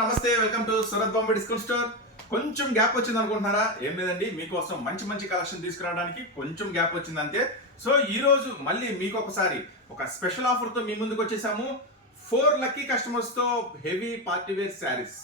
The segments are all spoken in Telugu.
నమస్తే, welcome to Surat Bombay discount store. కొంచెం గ్యాప్ వచ్చింది అనుకుంటున్నారా? ఏం లేదండి, మీకోసం మంచి మంచి కలెక్షన్ తీసుకురావడానికి కొంచెం గ్యాప్ వచ్చింది అంతే. సో ఈ రోజు మళ్ళీ మీకు ఒకసారి ఒక స్పెషల్ ఆఫర్ తో మీ ముందుకు వచ్చేసాము. 4 లక్కీ కస్టమర్స్ తో హెవీ పార్టీ వేర్ శారీస్.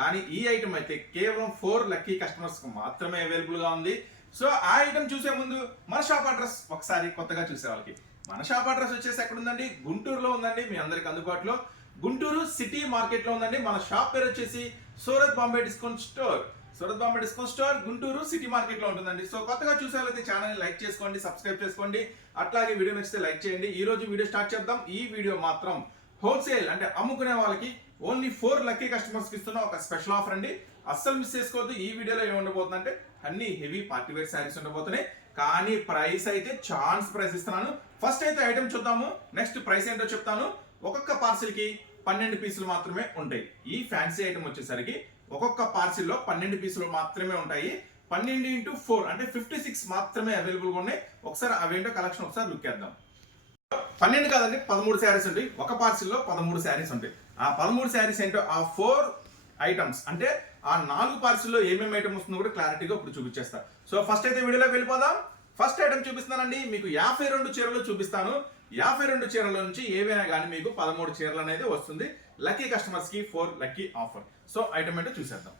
కానీ ఈ ఐటమ్ అయితే కేవలం 4 లక్కీ కస్టమర్స్ కు మాత్రమే అవైలబుల్ గా ఉంది. సో ఆ ఐటమ్ చూసే ముందు మన షాప్ అడ్రస్ ఒకసారి కొత్తగా చూసే వాళ్ళకి, మన షాప్ అడ్రస్ వచ్చేసి ఎక్కడ ఉందండి? గుంటూరులో ఉందండి, మీ అందరికి అందుబాటులో. గుంటూరు సిటీ మార్కెట్ లో ఉందండి. మన షాప్ పేరు వచ్చేసి Surat Bombay discount store. Surat Bombay discount store Guntur city market లో ఉంటుందండి. సో కొత్తగా చూసేవాళ్ళైతే ఛానల్ లైక్ చేసుకోండి, సబ్స్క్రైబ్ చేసుకోండి. అట్లాగే వీడియో నచ్చితే లైక్ చేయండి. ఈ రోజు వీడియో స్టార్ట్ చేద్దాం. ఈ వీడియో మాత్రం హోల్సేల్ అంటే అమ్ముకునే వాళ్ళకి ఓన్లీ 4 లక్కీ కస్టమర్స్ కి ఇస్తున్న ఒక స్పెషల్ ఆఫర్ అండి. అస్సలు మిస్ చేసుకోవద్దు. ఈ వీడియోలో ఏమి ఉండబోతుందంటే అన్ని హెవీ పార్టీ వేర్ శారీస్ ఉండబోతున్నాయి. కానీ ప్రైస్ అయితే ఛాన్స్ ప్రైస్ ఇస్తున్నాను. ఫస్ట్ అయితే ఐటమ్ చూద్దాము, నెక్స్ట్ ప్రైస్ ఏంటో చెప్తాను. ఒక్కొక్క పార్సిల్ కి 12 పీసులు మాత్రమే ఉంటాయి. ఈ ఫ్యాన్సీ ఐటమ్ వచ్చేసరికి ఒక్కొక్క పార్సిల్ లో 12 పీసులు మాత్రమే ఉంటాయి. 12 into 4 అంటే 56 మాత్రమే అవైలబుల్ గా ఉన్నాయి. ఒకసారి అవేంటో కలెక్షన్ ఒకసారి లుక్ చేద్దాం. 12 కాదండి, 13 శారీస్ ఉంటాయి. ఒక పార్సిల్ లో 13 శారీస్ ఉంటాయి. ఆ 13 శారీస్ ఏంటో, ఆ 4 ఐటమ్స్ అంటే ఆ 4 పార్సిల్ లో ఏమేమి ఐటమ్ వస్తుందో కూడా క్లారిటీగా ఇప్పుడు చూపించేస్తా. సో ఫస్ట్ అయితే వీడియోలోకి వెళ్ళిపోదాం. ఫస్ట్ ఐటమ్ చూపిస్తున్నానండి, మీకు 52 చీరలు చూపిస్తాను. 52 చీరల నుంచి ఏవైనా కానీ మీకు 13 చీరలు అనేది వస్తుంది. లక్కీ కస్టమర్స్ కి 4 లక్కీ ఆఫర్. సో ఐటమ్ ఏంటో చూసేద్దాం.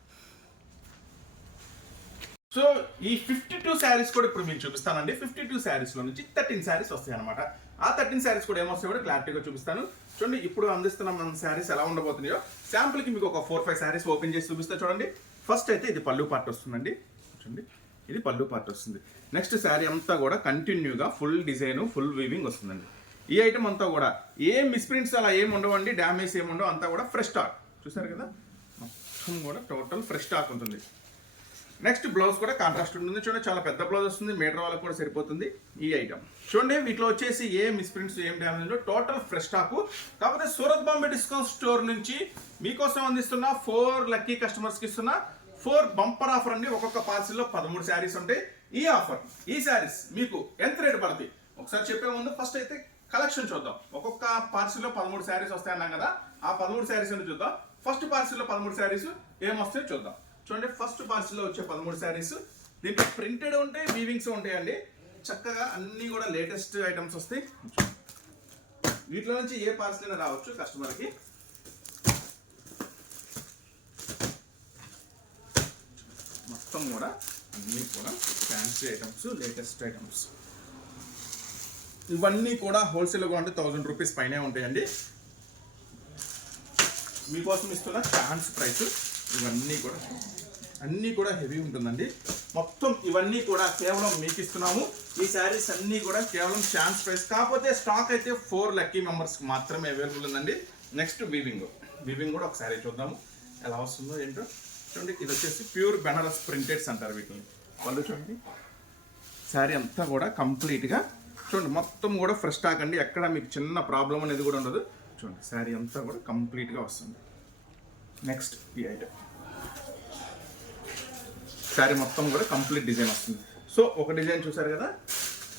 సో ఈ 52 శారీస్ కూడా ఇప్పుడు మీకు చూపిస్తానండి. 52 శారీస్ లో నుంచి 13 శారీస్ వస్తాయి అనమాట. ఆ 13 శారీస్ కూడా ఏమొస్తాయో కూడా క్లారిటీగా చూపిస్తాను. చూడండి, ఇప్పుడు అందిస్తున్న మన శారీస్ ఎలా ఉండబోతున్నాయో శాంపుల్ కి మీకు ఒక 4-5 శారీస్ ఓపెన్ చేసి చూపిస్తా చూడండి. ఫస్ట్ అయితే ఇది పళ్ళు పార్ట్ వస్తుందండి. చూడండి, ఇది పళ్ళు పార్ట్ వస్తుంది. నెక్స్ట్ శారీ అంతా కూడా కంటిన్యూగా ఫుల్ డిజైన్, ఫుల్ వీవింగ్ వస్తుందండి. ఈ ఐటమ్ అంతా కూడా ఏం మిస్ప్రింట్స్ అలా ఏమి ఉండవండి, డ్యామేజ్ ఏమి ఉండవు, అంతా కూడా ఫ్రెష్ స్టాక్. చూసారు కదా, మొత్తం కూడా టోటల్ ఫ్రెష్ స్టాక్ ఉంటుంది. నెక్స్ట్ బ్లౌజ్ కూడా కాంట్రాస్ట్ ఉంటుంది. చూడండి, చాలా పెద్ద బ్లౌజ్ వస్తుంది, మీటర్ వాళ్ళకి కూడా సరిపోతుంది ఈ ఐటమ్. చూడండి, వీటిలో వచ్చేసి ఏ మిస్ప్రింట్స్, ఏం డ్యామేజ్ ఉండవు, టోటల్ ఫ్రెష్ స్టాక్. కాకపోతే సూరత్ బాంబే డిస్కౌంట్ స్టోర్ నుంచి మీకోసం అందిస్తున్న 4 లక్కీ కస్టమర్స్ కి ఇస్తున్న 4 బంపర్ ఆఫర్ అండి. ఒక్కొక్క పార్సిల్ లో 13 శారీస్ ఉంటాయి. ఈ ఆఫర్, ఈ శారీస్ మీకు ఎంత రేటు పడుతుంది ఒకసారి చెప్పే ముందు ఫస్ట్ అయితే కలెక్షన్ చూద్దాం. ఒక్కొక్క పార్సిల్ లో 13 శారీస్ వస్తాయన్నాం కదా, ఆ 13 శారీస్ అని చూద్దాం. ఫస్ట్ పార్సిల్ లో 13 శారీస్ ఏమొస్తాయో చూద్దాం. చూడండి, ఫస్ట్ పార్సిల్ లో వచ్చే 13 శారీస్ దీంట్లో ప్రింటెడ్ ఉంటాయి, వీవింగ్స్ ఉంటాయండి. చక్కగా అన్ని కూడా లేటెస్ట్ ఐటమ్స్ వస్తాయి. వీటిలో నుంచి ఏ పార్సిల్ అయినా రావచ్చు కస్టమర్కి. మొత్తం కూడా అన్నీ కూడా ఫ్యాన్సీ ఐటమ్స్, లేటెస్ట్ ఐటమ్స్. ఇవన్నీ కూడా హోల్సేల్గా అంటే 1000 రూపీస్ పైనే ఉంటాయండి. మీకోసం ఇస్తున్న ఛాన్స్ ప్రైస్. ఇవన్నీ కూడా అన్నీ కూడా హెవీ ఉంటుందండి. మొత్తం ఇవన్నీ కూడా కేవలం మీకు ఇస్తున్నాము. ఈ శారీస్ అన్నీ కూడా కేవలం ఛాన్స్ ప్రైస్. కాకపోతే స్టాక్ అయితే 4 లక్కీ మెంబర్స్కి మాత్రమే అవైలబుల్ ఉందండి. నెక్స్ట్ వీవింగ్ కూడా ఒకసారి చూద్దాము ఎలా వస్తుందో ఏంటో. చూడండి, ఇది వచ్చేసి ప్యూర్ బెనారస్ ప్రింటెడ్స్ అంటారు వీటిని. వాళ్ళు చూడండి, శారీ అంతా కూడా కంప్లీట్గా చూడండి, మొత్తం కూడా ఫ్రెష్ స్టాక్ అండి. ఎక్కడ మీకు చిన్న ప్రాబ్లం అనేది కూడా ఉండదు. చూడండి, శారీ అంతా కూడా కంప్లీట్గా వస్తుంది. నెక్స్ట్ ఈ ఐటమ్, శారీ మొత్తం కూడా కంప్లీట్ డిజైన్ వస్తుంది. సో ఒక డిజైన్ చూసారు కదా,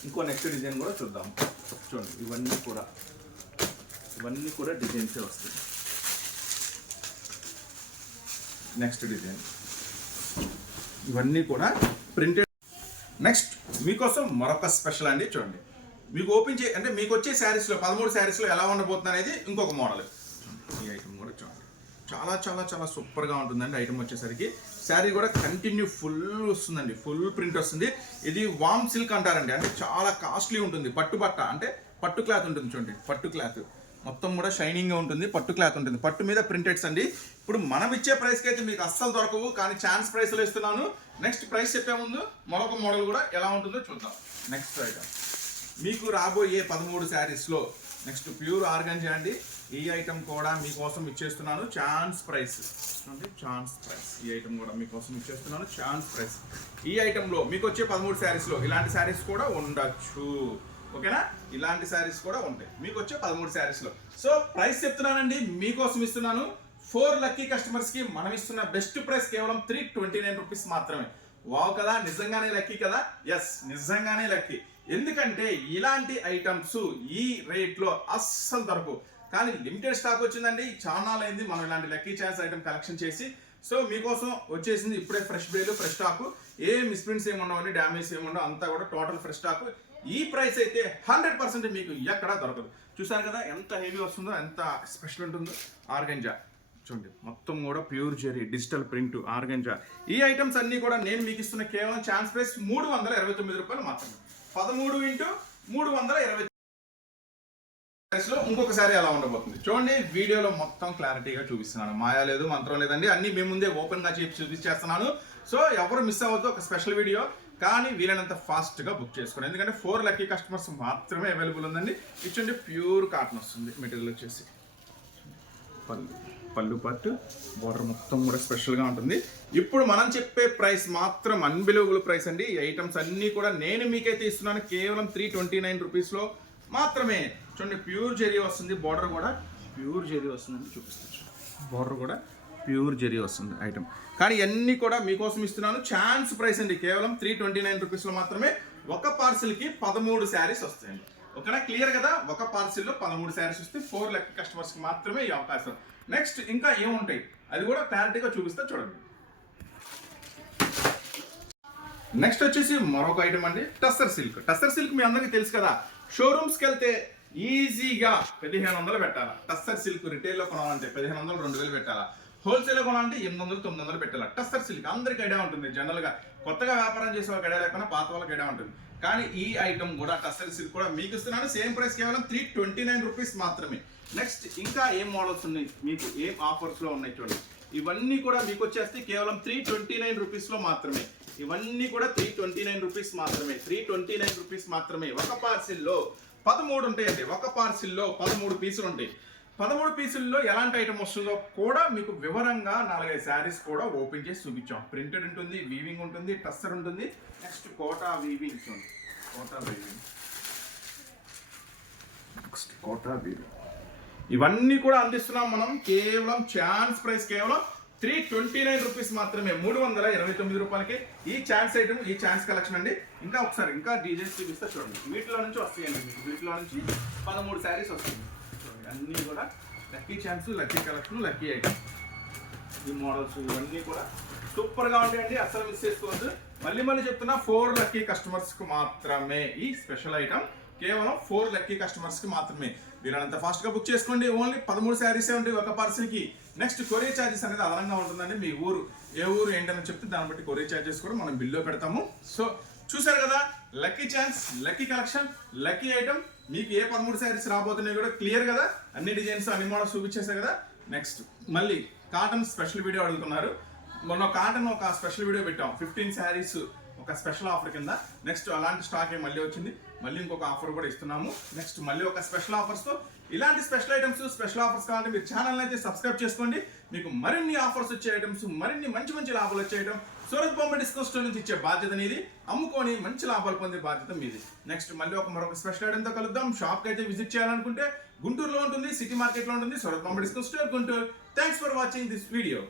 ఇంకో నెక్స్ట్ డిజైన్ కూడా చూద్దాం. చూడండి, ఇవన్నీ కూడా డిజైన్సే వస్తాయి. నెక్స్ట్ డిజైన్, ఇవన్నీ కూడా ప్రింటెడ్. నెక్స్ట్ మీకోసం మరొక స్పెషల్ అండి. చూడండి, మీకు ఓపెన్ అంటే మీకు వచ్చే శారీస్లో 13 శారీస్లో ఎలా ఉండబోతుంది అనేది ఇంకొక మోడల్. ఈ ఐటమ్ కూడా చూడండి, చాలా చాలా చాలా సూపర్గా ఉంటుందండి. ఐటమ్ వచ్చేసరికి శారీ కూడా కంటిన్యూ ఫుల్ వస్తుందండి, ఫుల్ ప్రింట్ వస్తుంది. ఇది వామ్ సిల్క్ అంటారండి, అంటే చాలా కాస్ట్లీ ఉంటుంది. పట్టు బట్ట అంటే పట్టు క్లాత్ ఉంటుంది. చూడండి, పట్టు క్లాత్ మొత్తం కూడా షైనింగ్గా ఉంటుంది, పట్టు క్లాత్ ఉంటుంది, పట్టు మీద ప్రింటెడ్స్ అండి. ఇప్పుడు మనం ఇచ్చే ప్రైస్కి అయితే మీకు అస్సలు దొరకవు, కానీ ఛాన్స్ ప్రైస్లో ఇస్తున్నాను. నెక్స్ట్ ప్రైస్ చెప్పే ముందు మరొక మోడల్ కూడా ఎలా ఉంటుందో చూద్దాం. నెక్స్ట్ ఐటమ్ మీకు రాబోయే 13 శారీస్లో నెక్స్ట్ ప్యూర్ ఆర్గంజా అండి. ఈ ఐటమ్ కూడా మీకోసం ఇచ్చేస్తున్నాను ఛాన్స్ ప్రైస్. చూడండి, ఛాన్స్ ప్రైస్. ఈ ఐటమ్ కూడా మీకోసం ఇచ్చేస్తున్నాను ఛాన్స్ ప్రైస్. ఈ ఐటమ్లో మీకు వచ్చే 13 శారీస్లో ఇలాంటి శారీస్ కూడా ఉండొచ్చు. ఓకేనా, ఇలాంటి శారీస్ కూడా ఉంటాయి మీకు వచ్చే 13 శారీస్లో. సో ప్రైస్ చెప్తున్నానండి, మీకోసం ఇస్తున్నాను. 4 లక్కీ కస్టమర్స్కి మనం ఇస్తున్న బెస్ట్ ప్రైస్ కేవలం 329 రూపీస్ మాత్రమే. వావ్ కదా, నిజంగానే లక్కీ కదా? ఎస్, నిజంగానే లక్కీ. ఎందుకంటే ఇలాంటి ఐటమ్స్ ఈ రేట్లో అస్సలు దొరకవు. కానీ లిమిటెడ్ స్టాక్ వచ్చిందండి. చాలా అయింది మనం ఇలాంటి లక్కీ ఛాన్స్ ఐటమ్ కలెక్షన్ చేసి. సో మీకోసం వచ్చేసింది ఇప్పుడే ఫ్రెష్ బేలు, ఫ్రెష్ స్టాక్. ఏ మిస్ప్రింట్స్ ఏముండవు, డ్యామేజ్ ఏముండవు, అంతా కూడా టోటల్ ఫ్రెష్ స్టాక్. ఈ ప్రైస్ అయితే 100% మీకు ఎక్కడా దొరకదు. చూసారు కదా ఎంత హెవీ వస్తుందో, ఎంత స్పెషల్ ఉంటుందో. ఆర్గంజా చూడండి, మొత్తం కూడా pure zari digital print organza. ఈ ఐటమ్స్ అన్ని కూడా నేను మీకు ఇస్తున్న కేవలం ఛాన్స్ ప్రైస్ 329 రూపాయలు మాత్రమే. 13 ఇంటూ 320 లో ఇంకొకసారి అలా ఉండబోతుంది. చూడండి వీడియోలో మొత్తం క్లారిటీగా చూపిస్తున్నాను, మాయా లేదు మంత్రం లేదండి, అన్ని మేము ముందే ఓపెన్ గా చూపించేస్తున్నాను. సో ఎవరు మిస్ అవ్వద్దు, ఒక స్పెషల్ వీడియో. కానీ వీలైనంత ఫాస్ట్ గా బుక్ చేసుకోండి, ఎందుకంటే 4 లక్కీ కస్టమర్స్ మాత్రమే అవైలబుల్ ఉందండి. ఇచ్చండి ప్యూర్ కాటన్ వస్తుంది. మెటీరియల్ వచ్చేసి పళ్ళు పట్టు, బోర్డర్ మొత్తం కూడా స్పెషల్గా ఉంటుంది. ఇప్పుడు మనం చెప్పే ప్రైస్ మాత్రం అన్బిలీవబుల్ ప్రైస్ అండి. ఈ ఐటమ్స్ అన్నీ కూడా నేను మీకైతే ఇస్తున్నాను కేవలం 329 రూపీస్లో మాత్రమే. చూడండి ప్యూర్ జెరీ వస్తుంది, బోర్డర్ కూడా ప్యూర్ జెరీ వస్తుందండి. చూపిస్తాను, బోర్డర్ కూడా ప్యూర్ జెరీ వస్తుంది ఐటమ్. కానీ ఇవన్నీ కూడా మీకోసం ఇస్తున్నాను ఛాన్స్ ప్రైస్ అండి, కేవలం 329 రూపీస్లో మాత్రమే. ఒక పార్సిల్కి 13 శారీస్ వస్తాయండి. ఓకేనా, క్లియర్ కదా? ఒక పార్సిల్లో 13 శారీస్ వస్తే 4 లక్కీ కస్టమర్స్కి మాత్రమే ఈ అవకాశం. నెక్స్ట్ ఇంకా ఏముంటాయి అది కూడా క్లారిటీగా చూపిస్తా చూడండి. నెక్స్ట్ వచ్చేసి మరొక ఐటమ్ అండి, టస్సర్ సిల్క్. టస్సర్ సిల్క్ మీ అందరికీ తెలుసు కదా, షోరూమ్స్కి వెళ్తే ఈజీగా 1500 పెట్టాలా. టస్సర్ సిల్క్ రిటైల్లో కొనాలంటే 1500, 2000 పెట్టాలా. హోల్సేల్లో కొనాలంటే 800, 900 పెట్టాలా. టస్సర్ సిల్క్ అందరికి ఐడియా ఉంటుంది. జనరల్గా కొత్తగా వ్యాపారం చేసే వాళ్ళకి ఐడియా లేకుండా పాత వాళ్ళకి ఐడియా ఉంటుంది. కానీ ఈ ఐటమ్ కూడా టస్సర్ సిల్క్ కూడా మీకు ఇస్తున్నాను సేమ్ ప్రైస్, కేవలం 329 రూపీస్ మాత్రమే. నెక్స్ట్ ఇంకా ఏం మోడల్స్ ఉన్నాయి, మీకు ఏం ఆఫర్స్లో ఉన్నాయి చూడండి. ఇవన్నీ కూడా మీకు వచ్చేస్తే కేవలం 329 రూపీస్లో మాత్రమే. ఇవన్నీ కూడా 329 రూపీస్ మాత్రమే. 329 రూపీస్ మాత్రమే. ఒక పార్సిల్లో 13 ఉంటాయండి. ఒక పార్సిల్లో 13 పీసులు ఉంటాయి. 13 పీసుల్లో ఎలాంటి ఐటమ్ వస్తుందో కూడా మీకు వివరంగా 4-5 శారీస్ కూడా ఓపెన్ చేసి చూపించాం. ప్రింటెడ్ ఉంటుంది, వీవింగ్ ఉంటుంది, టస్సర్ ఉంటుంది. నెక్స్ట్ కోటా వీవింగ్ చూడండి, Kota weaving, next Kota weaving. ఇవన్నీ కూడా అందిస్తున్నాం మనం కేవలం ఛాన్స్ ప్రైస్, కేవలం 329 రూపీస్ మాత్రమే. 329 రూపాయలకి ఈ ఛాన్స్ ఐటమ్, ఈ ఛాన్స్ కలెక్షన్ అండి. ఇంకా ఒకసారి ఇంకా డిజైన్స్ చూపిస్తే చూడండి. వీటిలో నుంచి వస్తాయండి మీకు, వీటిలో నుంచి 13 శారీస్ వస్తుంది చూడండి. అన్నీ కూడా lucky chance, lucky collection, lucky item. ఈ మోడల్స్ ఇవన్నీ కూడా సూపర్గా ఉంటాయండి, అసలు మిస్ చేసుకోవద్దు. మళ్ళీ చెప్తున్నా 4 లక్కీ కస్టమర్స్కి మాత్రమే ఈ స్పెషల్ ఐటమ్, కేవలం 4 లక్కీ కస్టమర్స్కి మాత్రమే. వీళ్ళంత ఫాస్ట్గా బుక్ చేసుకోండి. ఓన్లీ 13 శారీసే ఉంటాయి ఒక పార్సిల్కి. నెక్స్ట్ కొరియర్ ఛార్జెస్ అనేది అదనంగా ఉంటుందండి. మీ ఊరు ఏ ఊరు ఏంటని చెప్తే దాన్ని బట్టి కొరియర్ ఛార్జెస్ కూడా మనం బిల్లో పెడతాము. సో చూసారు కదా, lucky chance, lucky collection, lucky item. మీకు ఏ 13 శారీస్ రాబోతున్నాయి కూడా క్లియర్ కదా, అన్ని డిజైన్స్ అన్ని మోడల్స్ చూపించేసాయి కదా. నెక్స్ట్ మళ్ళీ కాటన్ స్పెషల్ వీడియో అడుగుతున్నారు. మొన్న కాటన్ ఒక స్పెషల్ వీడియో పెట్టాం, 15 శారీస్ ఒక స్పెషల్ ఆఫర్ కింద. నెక్స్ట్ అలాంటి స్టాక్ మళ్ళీ వచ్చింది, మళ్ళీ ఇంకొక ఆఫర్ కూడా ఇస్తున్నాము. నెక్స్ట్ మళ్ళీ ఒక స్పెషల్ ఆఫర్స్తో ఇలాంటి స్పెషల్ ఐటమ్స్, స్పెషల్ ఆఫర్స్ కావాలంటే మీరు ఛానల్ అయితే సబ్స్క్రైబ్ చేసుకోండి. మీకు మరిన్ని ఆఫర్స్ వచ్చే ఐటమ్స్, మరిన్ని మంచి లాభాలు వచ్చే item Surat Bombay discount store నుంచి ఇచ్చే బాధ్యత నీది. అమ్ముకొని మంచి లాభాలు పొందే బాధ్యత మీది. నెక్స్ట్ మళ్ళీ మరొక స్పెషల్ ఐటమ్తో కలుద్దాం. షాప్కి అయితే విజిట్ చేయాలనుకుంటే గుంటూరులో ఉంటుంది, సిటీ మార్కెట్లో ఉంటుంది, Surat Bombay discount store Guntur. Thanks for watching this video.